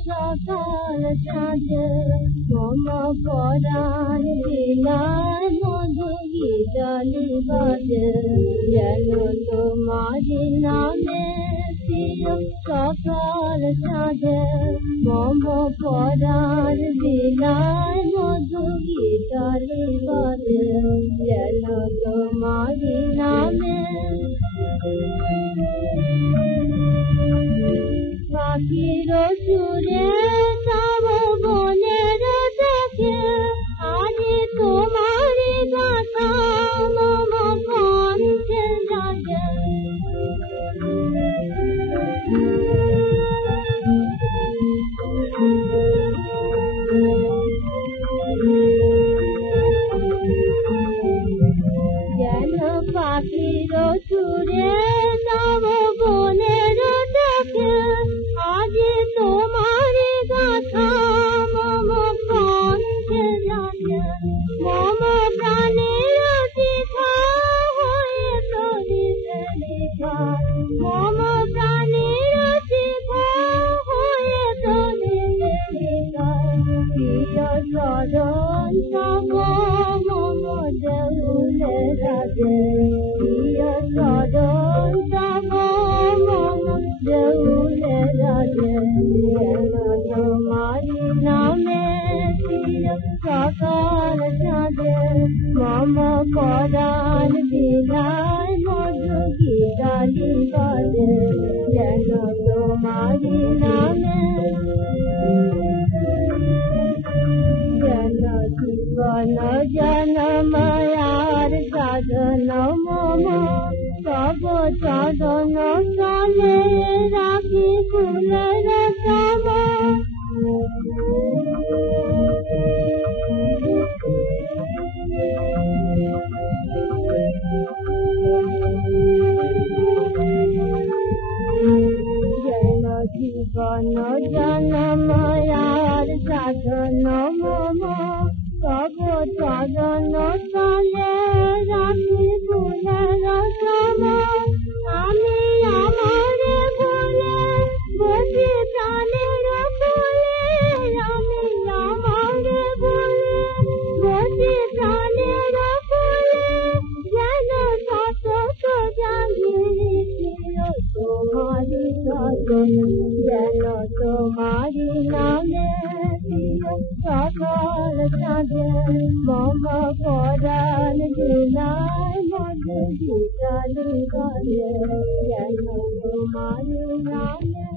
সকাল সাজে মম পরাণ বিলায় মধু গীতালি বাজে যেন তোমারি নামে প্রিয় সকাল সাজে মম পরাণ বিলায় মধু গীতালি বাজে যেন তোমারি নামে পাখির সুরে সব বনের দেখে আজ তোমার কথা মম কণ্ঠে জাগে যেন পাখির সুরে সব বনের দেখে আজ তোমার কথা মম কণ্ঠে জাগে মম প্রাণের শিখা হয়ে তরিতে লিখা মম প্রাণের শিখা হয়ে তরিতে লিখা প্রিয় চরণ তব মম দেউলে রাজে প্রিয় চরণ তব মম দেউলে রাজে যেন তোমারি নামে প্রিয় সকাল সাজে মম পরাণ বিলায় মধু গীতালি বাজে যেন তোমারি নামে যেন জীবন জনময়ার সাধন মম সব চরণ তলে রাখি ফুলের সম যেন জীবন জনময়ার সাধন মম সব চরণ তলে রাখি ফুলের সম আমি আমার বলে বসে প্রাণের ফুলে আমি আমার বলে বসে প্রাণের ফুলে যেন শত জাগিয়ে তোমারি সজন যেন তোমারি নামে সকাল সাজে মম পরাণ বিলায় মধু গীতালি বাজে যেন তোমারি নামে